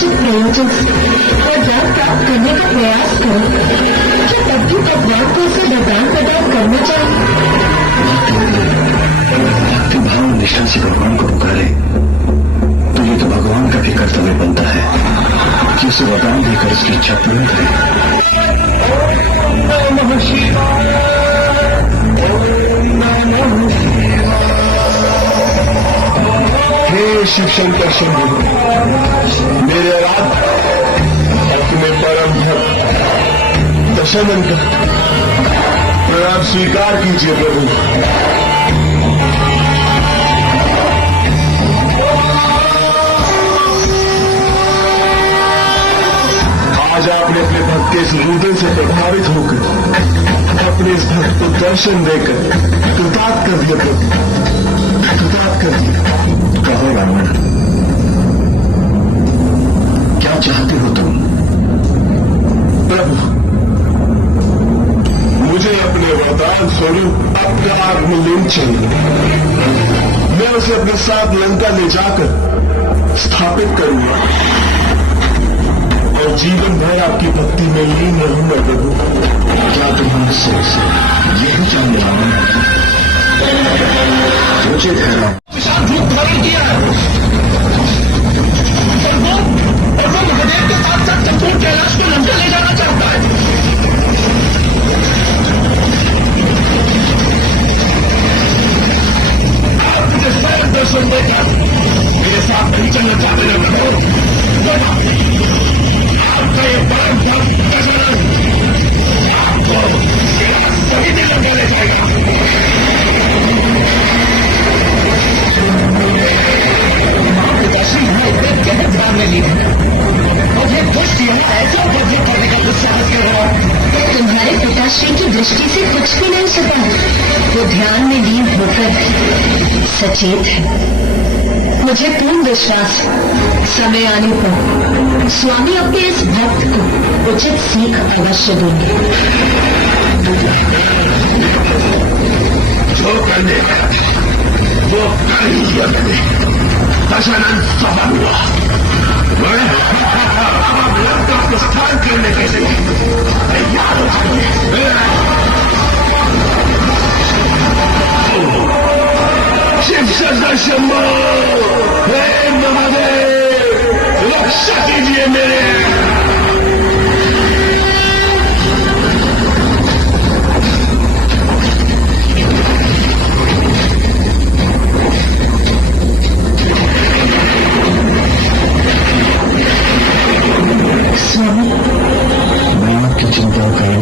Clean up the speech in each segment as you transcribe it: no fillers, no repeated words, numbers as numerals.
उचित प्रयोजन से वरदान प्राप्त करने का प्रयास करो। क्या तब भी भगवान को उसे वरदान प्रदान करना चाहिए? भक्ति भाव निष्ठा से भगवान को पुकारे तो ये तो भगवान का भी कर्तव्य बनता है कि उसे वरदान देकर उसकी इच्छा पूर्ण करे। हे शिव शंकर शंभु, मेरे अपने परम भक्त दशानन का प्रणाम स्वीकार कीजिए प्रभु। आज आपने अपने भक्त के इस रुदन से प्रभावित होकर अपने इस भक्त को दर्शन देकर कृतार्थ कर दिया प्रभु, कृतार्थ कर दिया। कहो रावण, क्या चाहते हो तुम? प्रभु, मुझे अपने वरदान स्वरूप अपना आत्मलिंग चाहिए। मैं उसे अपने साथ लंका ले जाकर स्थापित करूंगा और जीवन भर आपकी भक्ति में लीन रहूंगा प्रभु। क्या तुम मुझसे यही चाहते हो? उचित है रावण। झूठ धारण किया है और वो महादेव के साथ साथ संपूर्ण कैलाश को लंका ले जाना चाहता है। आप मुझे स्वयं दर्शन देकर मेरे साथ नहीं चलना चाहते हैं प्रभु। आपका ये परम भक्त दशानन आपको सही दिल लंका ले जाएगा। पिताश्री हमें इतने गहन ध्यान में लिए और ये दुष्ट यहाँ ऐसा उपद्रव करने का दुस्साहस कर रहा है। तुम्हारे पिताश्री की दृष्टि से कुछ भी नहीं छुपा। वो ध्यान में लीन होकर सचेत है। मुझे पूर्ण विश्वास है समय आने पर स्वामी अपने इस भक्त को उचित सीख अवश्य देंगे। जो करने का वो कर ही दिया मैंने। दशानन सफल हुआ। मैं अब लंका को स्थान करने के लिए तैयार हो जाइए। शिव शंकर शंभो, हे महादेव, रक्षा कीजिए मेरे।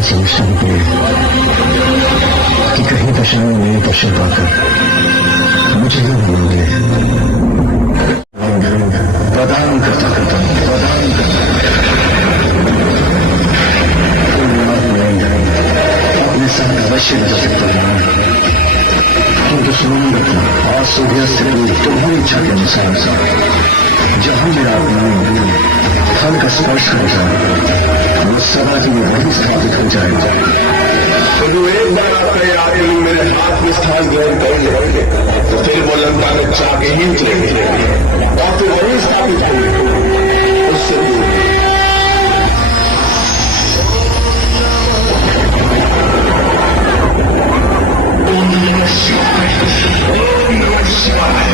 समस्या पे कि कहीं दशानन मेरे दर्शन पाकर मुझे न भूलोगे। प्रदान करता अपने साथ अवश्य ले जा सकता हूँ, किंतु सुनूंगा और सूर्यास्त से तुम्हारी इच्छा के अनुसार जहां मेरा फल का स्पर्श करेगा वो सदा के लिए वही स्थापित हो जाएगा। प्रभु, एक बार आप तैयार मेरे हाथ में स्थान ग्रहण करेंगे तो फिर वो लंका में जाके ही चलेंगे और फिर वही स्थापित होंगे। उससे ओम नमः शिवाय, ओम नमः शिवाय,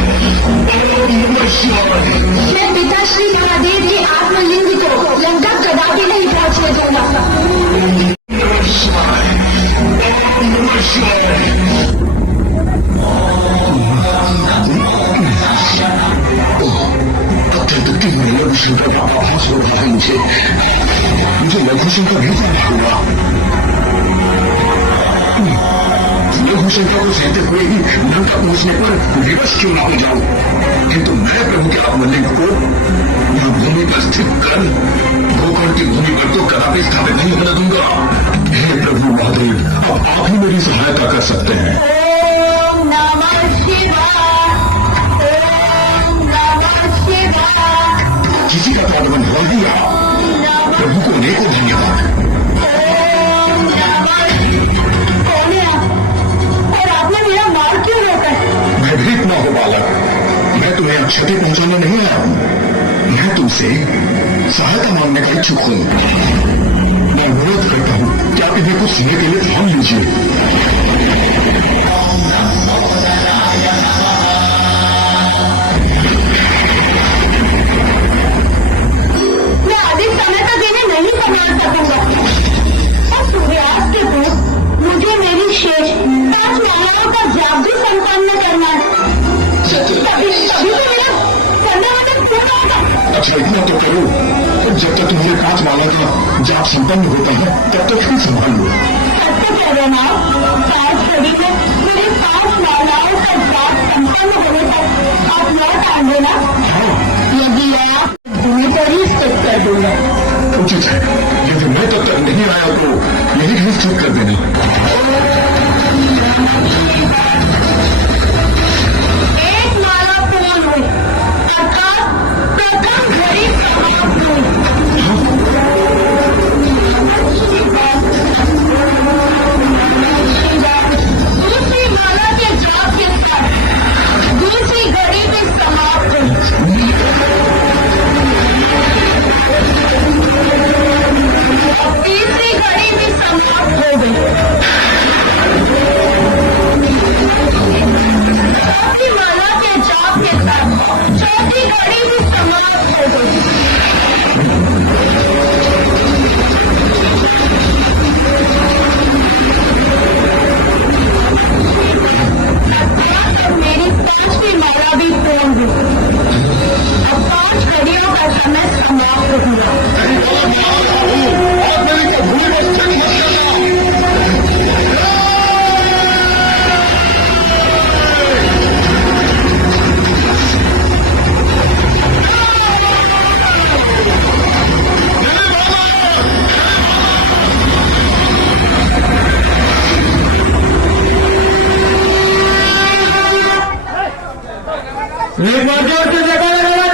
ओम नमः शिवाय। मैं पिताश्री महादेव के आत्मलिंग को लंका कदापि नहीं पहुंचने दूंगा। अत्यंत लघुशंकर का आभास हो रहा है मुझे लघुशंकर नहीं जाना होगा। लघुशंकर को सहते हुए ही लंका पहुंचने पर विवश क्यों ना हो जाऊं, किंतु मैं प्रभु के आत्मलिंग को यह भूमि पर स्थित कर गोकर्ण की भूमि पर तो कदापि स्थापित नहीं होने दूंगा। हे प्रभु महादेव, अब आप ही मेरी सहायता कर सकते हैं। ओम नमः शिवाय, ओम नमः शिवाय। किसी का तो आगमन हो दिया, प्रभु को अनेकों धन्यवाद। कौन है आप? और आपने मेरा मार क्यों रोका है? भयभीत न हो बालक, मैं तुम्हें क्षति पहुंचाने नहीं आया हूं। मैं तुमसे सहायता मांगने का इच्छुक हूँ। मैं अनुरोध करता हूँ कि आप इन्हें कुछ समय के लिए थाम लीजिए। मैं अधिक समय तक इन्हें नहीं संभाल सकूंगा और सूर्यास्त के पूर्व मुझे मेरी शेष 5 मालाओं का जाप भी संपन्न करना है। तभी तो मेरा संध्यावंदन पूरा होगा। अच्छा, इतना तो करो, और जब तक तुम्हारे 5 माला का जाप संपन्न होता है तब तक फिर संभाल लो। अब तो कह रहे ना 5 घड़ी में मेरे 5 मालाओं का जाप संपन्न होने तक आप लौट आएंगे ना? यदि आप भूमि पर ही स्थित कर दूंगा। उचित है, यदि मैं तब तक नहीं आया तो यही कहीं स्थित कर देना। एक माला पूर्ण हुई अर्थात प्रथम घड़ी समाप्त हुई। दूसरी माला के जाप के साथ दूसरी घड़ी भी समाप्त हुई। अब तीसरी घड़ी भी समाप्त हो गई। चौथी माला के जाप के साथ चौथी घड़ी भी समाप्त हो गई। अब मेरी 5वीं माला भी पूर्ण हुई। अब 5 घड़ियों का समय समाप्त हुआ। एक बार जोर से जगह लगाना।